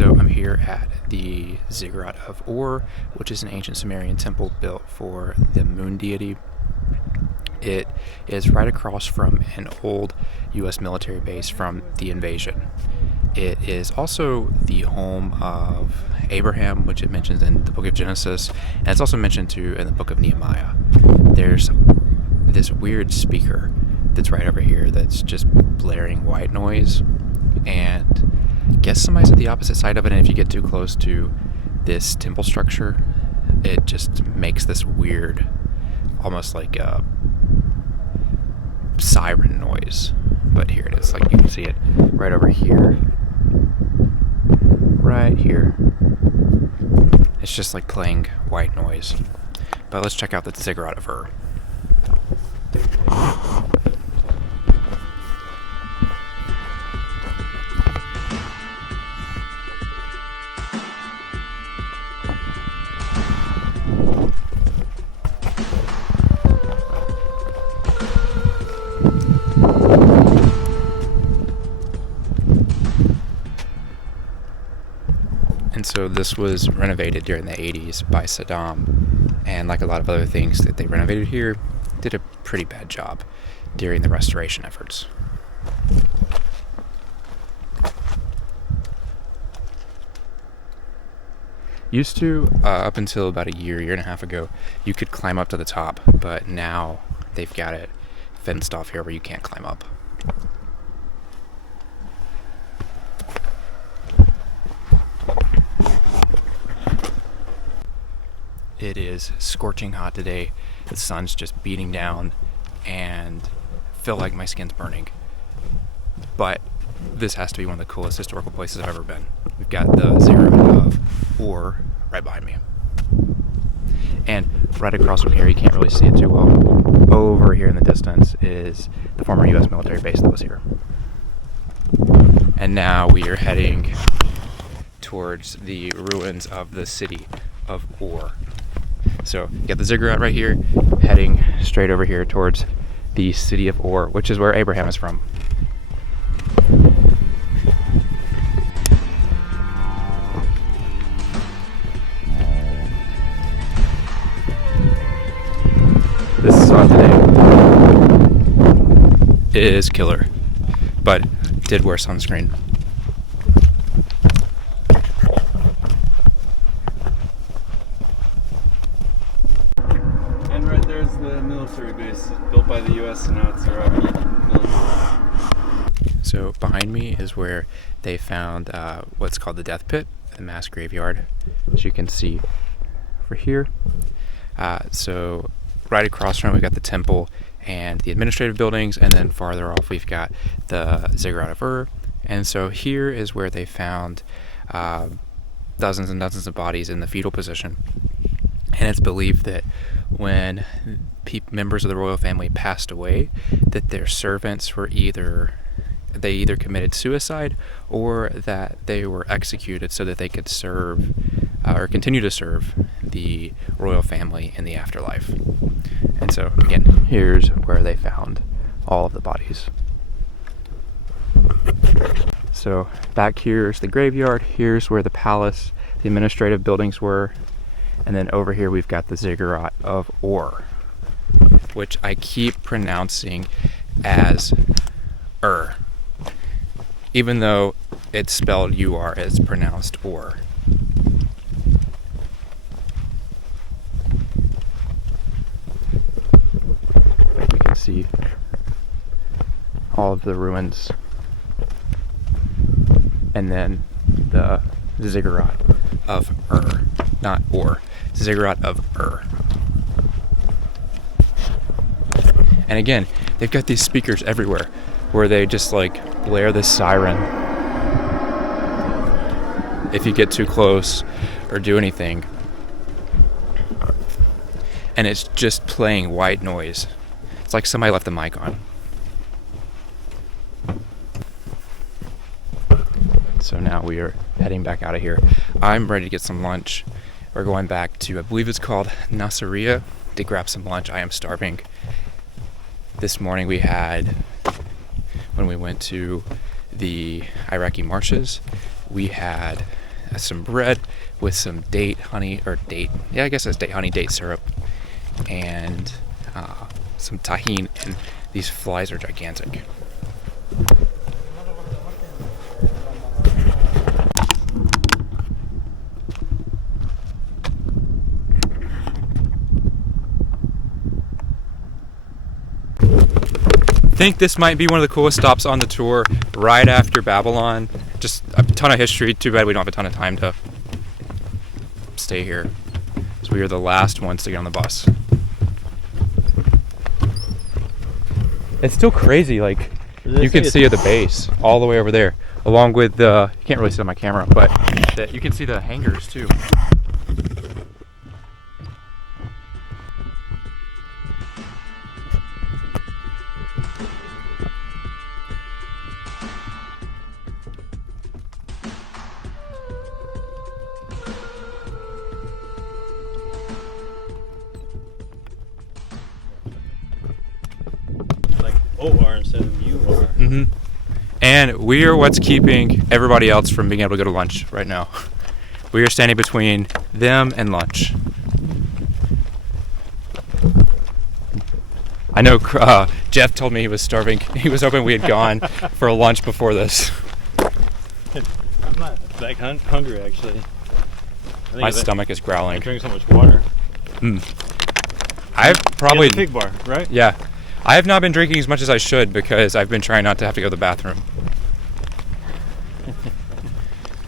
So I'm here at the Ziggurat of Ur, which is an ancient Sumerian temple built for the moon deity. It is right across from an old U.S. military base from the invasion. It is also the home of Abraham, which it mentions in the book of Genesis, and it's also mentioned too in the book of Nehemiah. There's this weird speaker that's right over here that's just blaring white noise, and I guess somebody's at the opposite side of it, and if you get too close to this temple structure, it just makes this weird, almost like a siren noise. But here it is, like you can see it right over here. Right here. It's just like playing white noise. But let's check out the Ziggurat of Ur. And so this was renovated during the 80s by Saddam, and like a lot of other things that they renovated here, did a pretty bad job during the restoration efforts. Used to, up until about a year and a half ago, you could climb up to the top, but now they've got it fenced off here where you can't climb up. It is scorching hot today. The sun's just beating down and I feel like my skin's burning. But this has to be one of the coolest historical places I've ever been. We've got the Ziggurat of Ur right behind me. And right across from here, you can't really see it too well, over here in the distance is the former U.S. military base that was here. And now we are heading towards the ruins of the city of Ur. So you got the Ziggurat right here, heading straight over here towards the city of Ur, which is where Abraham is from. This sun today is killer, but did wear sunscreen. There's the military base built by the U.S. and now it's Iraqi military. So behind me is where they found what's called the death pit, the mass graveyard, as you can see over here. So right across from it we've got the temple and the administrative buildings, and then farther off we've got the Ziggurat of Ur. And so here is where they found dozens and dozens of bodies in the fetal position. And it's believed that when members of the royal family passed away, that their servants were either committed suicide or that they were executed so that they could serve or continue to serve the royal family in the afterlife. And so again, here's where they found all of the bodies. So back here is the graveyard. Here's where the palace, the administrative buildings were. And then over here we've got the Ziggurat of Ur, which I keep pronouncing as Ur, even though it's spelled U-R, it's pronounced Ur. You can see all of the ruins, and then the Ziggurat of Ur, not Ur. Ziggurat of Ur. And again, they've got these speakers everywhere where they just like blare this siren if you get too close or do anything. And it's just playing white noise. It's like somebody left the mic on. So now we are heading back out of here. I'm ready to get some lunch. We're going back to, I believe it's called Nasiriyah, to grab some lunch. I am starving. This morning we had, when we went to the Iraqi marches, we had some bread with some date honey, or date, yeah, I guess it's date honey, date syrup, and some tahini, and these flies are gigantic. I think this might be one of the coolest stops on the tour, right after Babylon. Just a ton of history. Too bad we don't have a ton of time to stay here. So we are the last ones to get on the bus. It's still crazy, like you can see at the base all the way over there, along with the, you can't really see on my camera, but you can see the hangars too. Like O-R instead of U-R. Mm-hmm. And we are what's keeping everybody else from being able to go to lunch right now. We are standing between them and lunch. I know Jeff told me he was starving. He was hoping we had gone for a lunch before this. I'm not that hungry, actually. My stomach is I growling. drink so much water. I've probably... In the pig bar, right? Yeah. I have not been drinking as much as I should because I've been trying not to have to go to the bathroom.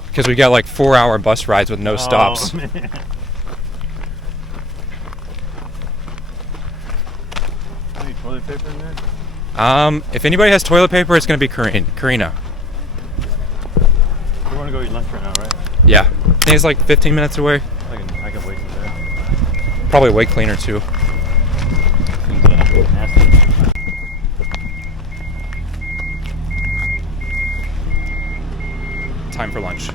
Because we got like 4-hour bus rides with no stops. Man. Any toilet paper in there? If anybody has toilet paper, it's going to be Karina. We want to go eat lunch right now, right? Yeah. I think it's like 15 minutes away. I can wait for that. Probably way cleaner too. Nasty. Time for lunch.